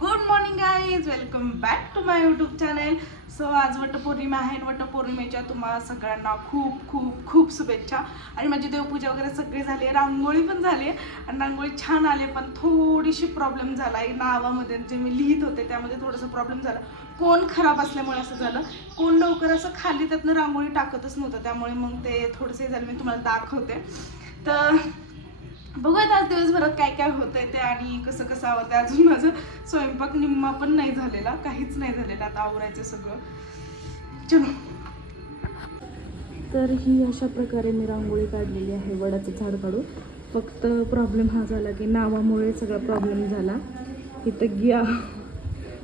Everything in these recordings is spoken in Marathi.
Good morning guys, welcome back to my YouTube channel. So आज वटपौर्णिमा आहे. वटपौर्णिमेच्या तुम्हाला सगळ्यांना खूप खूप खूप शुभेच्छा. आणि माझी देवपूजा वगैरे सगळी झाली आहे, रांगोळी पण झाली आहे आणि रांगोळी छान आली, पण थोडीशी प्रॉब्लेम झाला आहे. नावामध्ये जे मी लिहित होते त्यामध्ये थोडंसं प्रॉब्लेम झाला. कोण खराब असल्यामुळे असं झालं. कोण लवकर असं खाली त्यातनं रांगोळी टाकतच नव्हतं, त्यामुळे मग ते थोडंसं झालं. मी तुम्हाला दाखवते. तर बघूयात आज दिवसभरात काय काय होतंय ते आणि कसं कसं आवडतं. अजून माझं स्वयंपाक निम्मा पण नाही झालेला, काहीच नाही झालेलं. आता आवरायचं सगळं. चलो. तर ही अशा प्रकारे मी रांगोळी काढलेली आहे वडाचं झाड काढून. फक्त प्रॉब्लेम हा झाला की नावामुळे सगळा प्रॉब्लेम झाला. इथं घ्या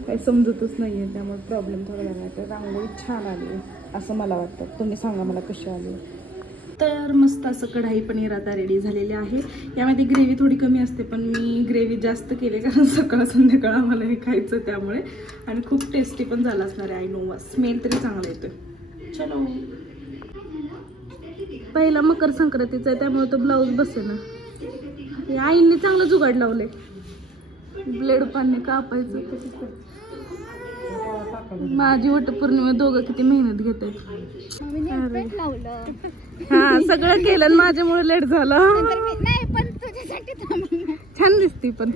काही समजतच नाही आहे, त्यामुळे प्रॉब्लेम थोडा झाला. तर रांगोळी छान आली असं मला वाटतं. तुम्ही सांगा मला कशी आली. तर मस्त असं कढाई पनीर आता रेडी झालेले आहे. यामध्ये ग्रेव्ही थोडी कमी असते, पण मी ग्रेव्ही जास्त केली कारण सकाळ संध्याकाळ आम्हाला हे खायचं त्यामुळे. आणि खूप टेस्टी पण झाला असणार आहे. आय नो, स्मेल तरी चांगला येतोय. चलो. पहिला मकर संक्रांतीचा आहे त्यामुळे तो ब्लाऊज बसेना. आईंनी चांगलं जुगाड लावले. ब्लेड पाने कापायचं. माझी वटपौर्णिमा दोघं किती मेहनत घेत आहेत. हा सगळं केलं माझ्यामुळे लेट झालं. छान दिसती पण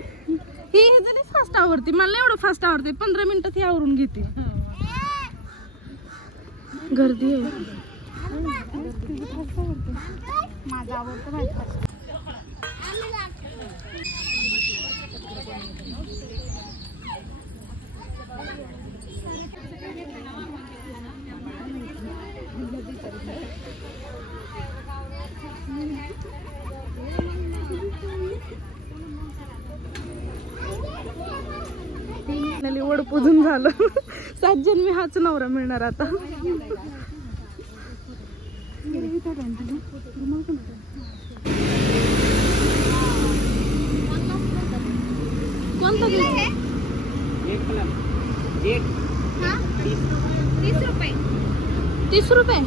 ही जरी फास्ट आवडते. मला एवढं फास्ट आवडते. 15 मिनिटात ही आवरून घेते. गर्दी आहे. माझा आवडतं. वड पूजून झालं. 7 जन्मी हाच नवरा मिळणार आता. कोणता 30 रुपये.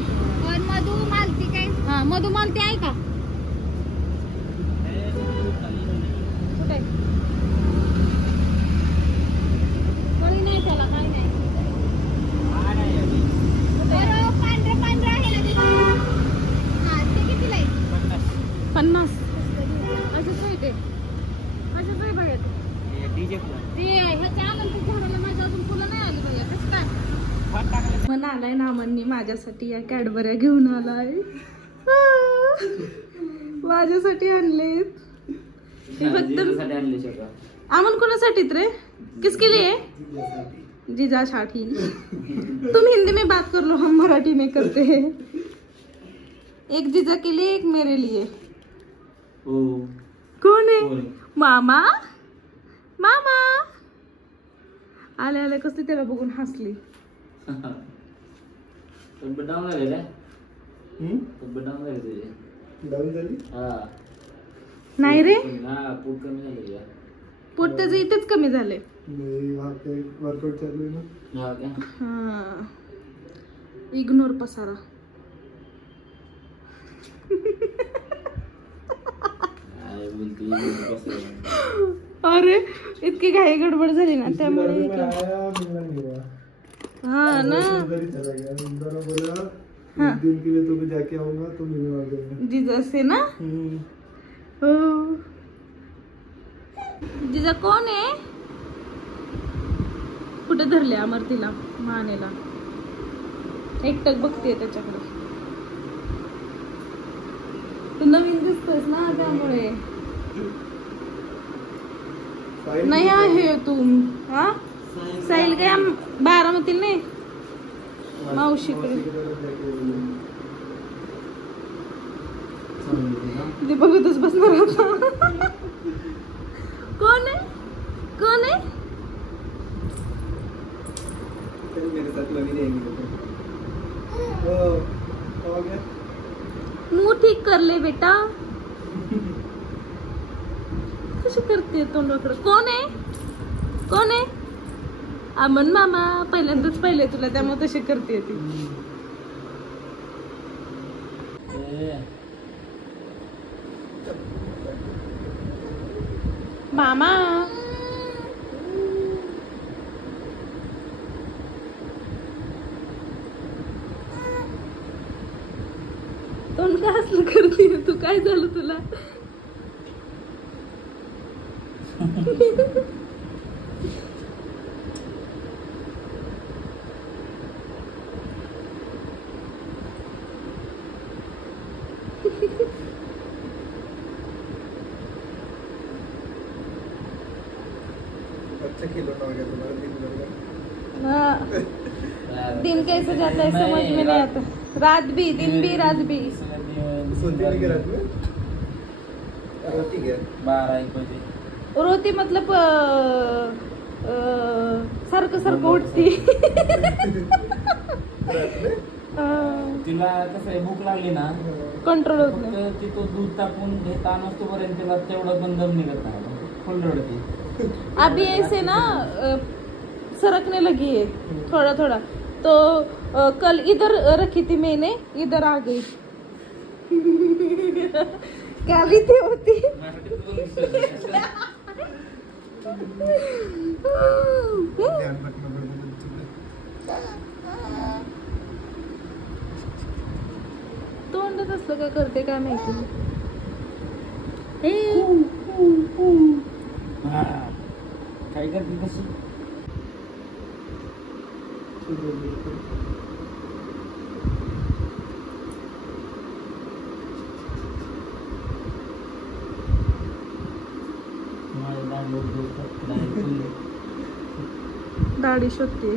मधु मालती काय? हा मधु मालती आहे का? कुठे? कोणी नाही त्याला काही नाही. पांढरा आहे ना. हा ते कितीला आहे? 50. असंच होते. असंच होय बघा. ते ह्याच्या आनंद झाडाला माझ्या अजून फुलं नाही आली बघा. कसं काय मन आलाय नामांनी माझ्यासाठी या कॅडबऱ्या घेऊन आलाय. माझ्यासाठी आणलेत. फक्त आमन कोणासाठी रे? किसके लिए? जीजा साठी. तुम हिंदी में बात कर लो, हम मराठी में करते हैं. एक जीजा के लिए, एक मेरे लिए. कौन है? मामा. मामा आले आले कसली त्याला बघून हसली. नाही रे, पोट त्याचं इथेच कमी झाले. इग्नोर पसारा. अरे इतकी घाई गडबड झाली ना त्यामुळे. हाँ ना, हाँ दिन के लिए तो मैं जाके आऊंगा तो मिलवा देगा जीजा से ना. हो जीजा कोण आहे? कुठे धरले अमरतीला मानेला. एकटक बघते त्याच्याकडे. तू नवीन दिसतोस ना त्यामुळे. नाही आहे तू. हा साहिल काय बारामतीला नाही, मावशीकडे. ते बघतच बसणार आता. कोण आहे? कोण आहे? मुंह ठीक कर ले बेटा. कशी करते तोंडाकडे? कोण आहे? कोण आहे? अमन मामा. पहिल्यांदाच पाहिले तुला त्यामुळे तशी करते ती. मामा का हसलं करते तू? काय झालं तुला? दिन कैसे जाता है समझ में नहीं आता। रात भी दिन भी रात भी। रोती मतलब सारखं सारखं उठती। तिला कसं आहे, भूक लागली ना कंट्रोल होत नाही। फक्त ती तो दूध टाकून हे ताण असतो पर्यंत तिला तेवढं पण दम निघत नाही, फुल रडते। अभी ऐसे ना सरकने लगी है थोड़ा थोड़ा। तो कल इधर रखी थी मैंने, इधर आ गई। क्या भी थी होती। तोंडच असलं का करते काय माहिती। काय करते तशी? दाढी शोधते।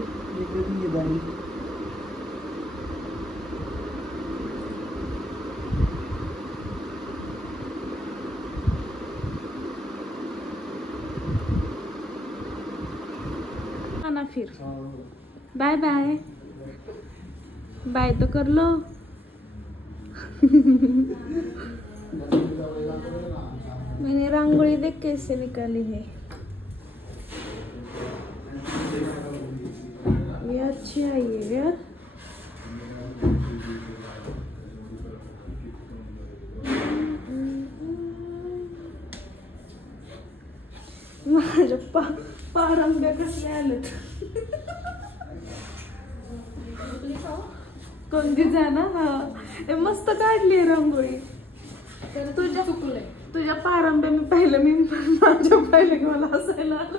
ना फिर बाय बाय बाय तो कर लो। मैंने रंगोली देख कैसे निकाली है। ये अच्छी आई है यार। माझ्या पारंब्या कसल्या आलेत। कोणती जाणार? हा मस्त काढली रांगोळी। तर तुझ्या चुकलंय, तुझ्या पारंब्या मी पाहिलं, मी माझ्या पाहिलं की मला हसायला आलं।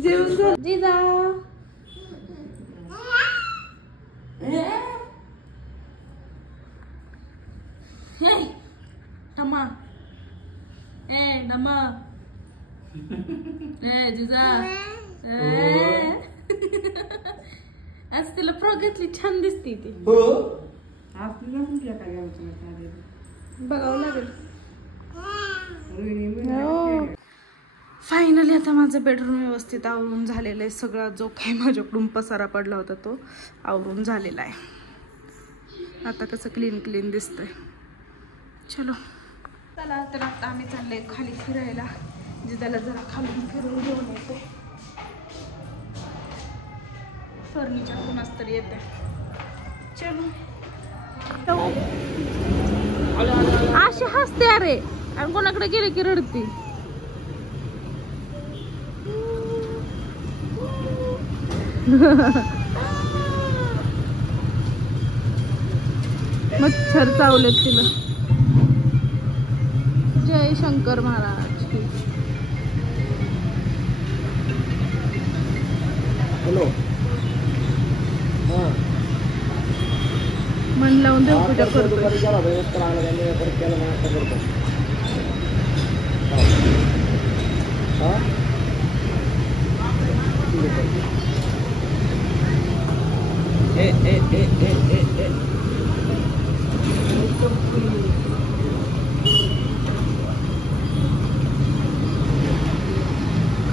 जेवण झालं जिजा? नमा नमा जिजा आज तिला फ्रॉक घेतली, छान दिसती ती। बघावं लागेल। फायनली आता माझं बेडरूम व्यवस्थित आवरून झालेलं आहे। सगळा जो काही माझ्याकडून पसारा पडला होता तो आवरून झालेला आहे। आता कसं क्लीन क्लीन दिसतंय। चलो चला, तर आता आम्ही चाललोय खाली फिरायला। जिजाला जरा खालून फिरून घेऊन येते। फर्निचर कोणाच तरी येते। चलो अशी हसते अरे, आणि कोणाकडे गेले की रडती। मच्छर चावलेत तिला। जय शंकर महाराज की। हॅलो मन लावून देवपूजा करतो।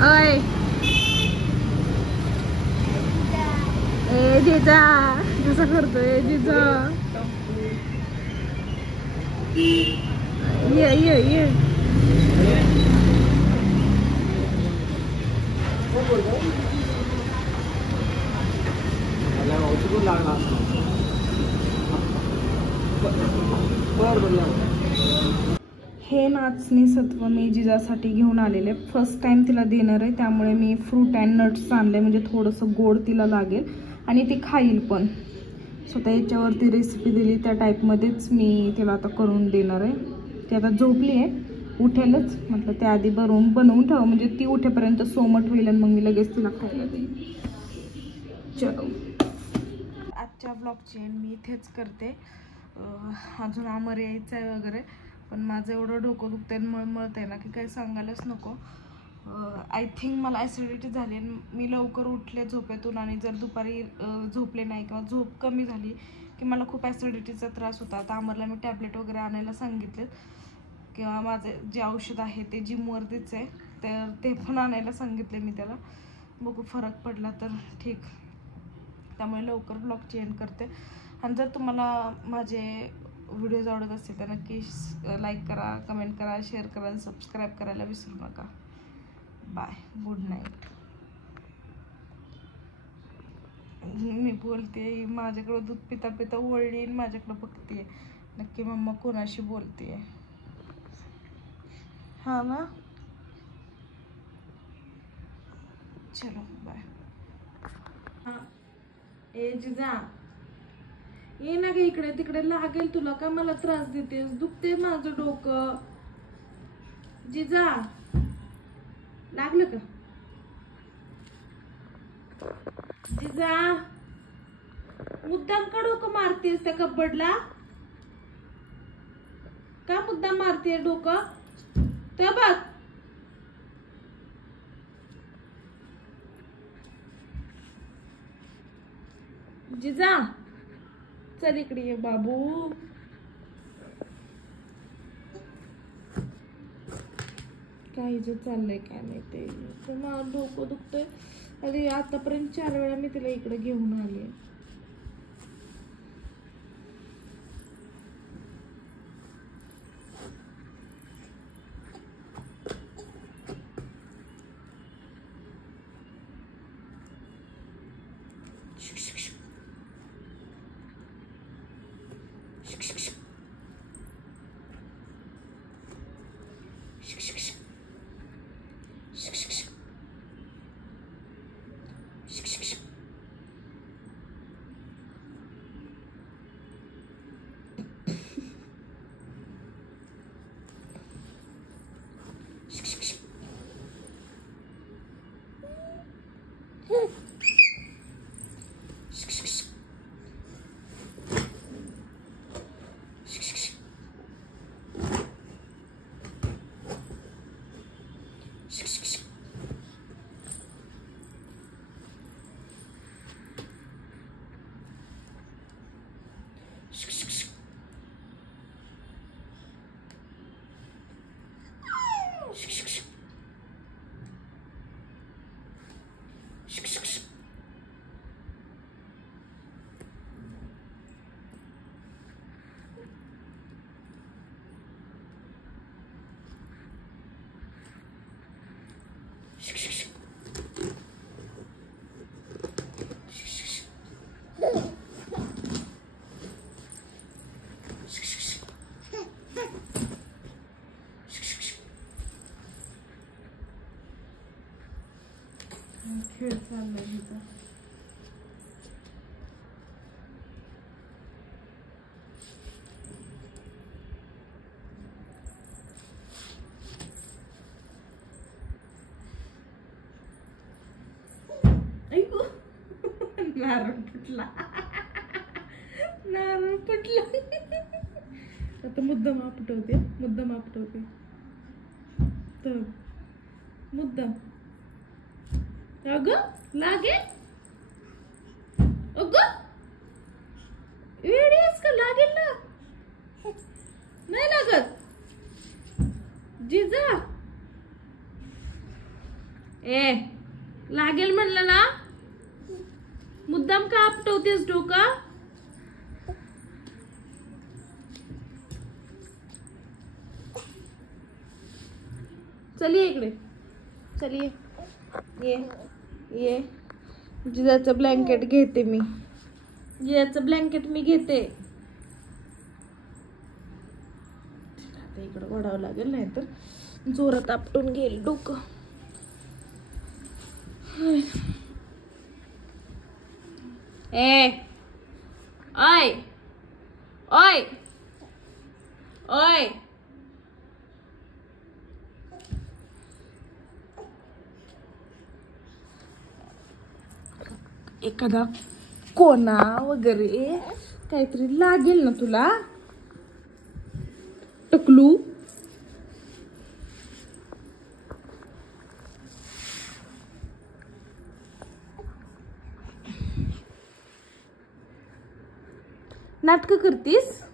अय ए जिजा जसं करतोय जिजा। ये ये ये हे नाचणी सत्व मी जिजासाठी घेऊन आलेले। फर्स्ट टाइम तिला देणार आहे, त्यामुळे मी फ्रूट अँड नट्स आणले, म्हणजे थोडंसं गोड तिला लागेल आणि ती खाईल पण। स्वतः याच्यावरती रेसिपी दिली त्या टाईपमध्येच मी तिला आता करून देणार आहे. ती आता झोपली आहे, उठेलच. म्हटलं त्या आधी बनवून ठेवा म्हणजे ती उठेपर्यंत सोमट होईल आणि मग मी लगेच तिला खायला देईन. चलो, आजच्या ब्लॉगची मी इथेच करते. अजून आमर यायचं आहे वगैरे, पण माझं एवढं डोकं दुखतंय आणि मळमळतंय ना की काही सांगायलाच नको. आय थिंक मला ॲसिडिटी झाली आणि मी लवकर उठले झोपेतून आणि जर दुपारी झोपले नाही किंवा झोप कमी झाली की मला खूप ॲसिडिटीचा त्रास होता. आता आम्हाला मी टॅबलेट वगैरे आणायला सांगितले किंवा माझे जे औषध आहे ते जिमवरतीच आहे तर ते पण आणायला सांगितले मी त्याला. बघू फरक पडला तर ठीक. त्यामुळे लवकर ब्लॉग चेंज करते. आणि जर तुम्हाला माझे व्हिडिओज आवडत असतील तर नक्की लाईक करा, कमेंट करा, शेअर करा आणि सबस्क्राईब करायला विसरू नका. Bye, good night. मी बोलते माझ्याकडं दूध पिता पिता ओळली आणि माझ्याकडं बघते. नक्की मम्मा कोणाशी बोलते. हा ना, चलो बाय. ए जिजा ये ना ग इकडे, तिकडे लागेल तुला. का मला त्रास देतेस? दुखते माझं डोकं. जिजा लागलं का? जिजा मुद्दाम का डोकं मारतेस त्या कपडला? का मुद्दाम मारते डोकं? ते बघ जिजा, चल इकडे ये बाबू. काही जे चाललंय काय माहिती, तर मला डोकं दुखतंय. अरे आतापर्यंत 4 वेळा मी तिला इकडे घेऊन आले. खेळ चाललाय तिचा. ऐकू नारळ फुटला, नारळ फुटला. आता मुद्दाम आपटवते, मुद्दाम आपटवते तर मुद्दाम. अगं लागे, अगं वेळीस का लागेल ना? नाही लागत जिजा. ए लागेल म्हणलं ना, मुद्दाम का आपटवतेस डोकं? चलिए इकडे, चलिए. ये जिजाचं ब्लँकेट घेते मी. जिजाचं ब्लँकेट मी घेते. आता इकडं वडावं लागेल, नाही तर जोरात आपटून घेईल डोकं. ए ओय ओय ओय एखादा कोणा वगैरे काहीतरी लागेल ना तुला टकलू. नाटक करतीस.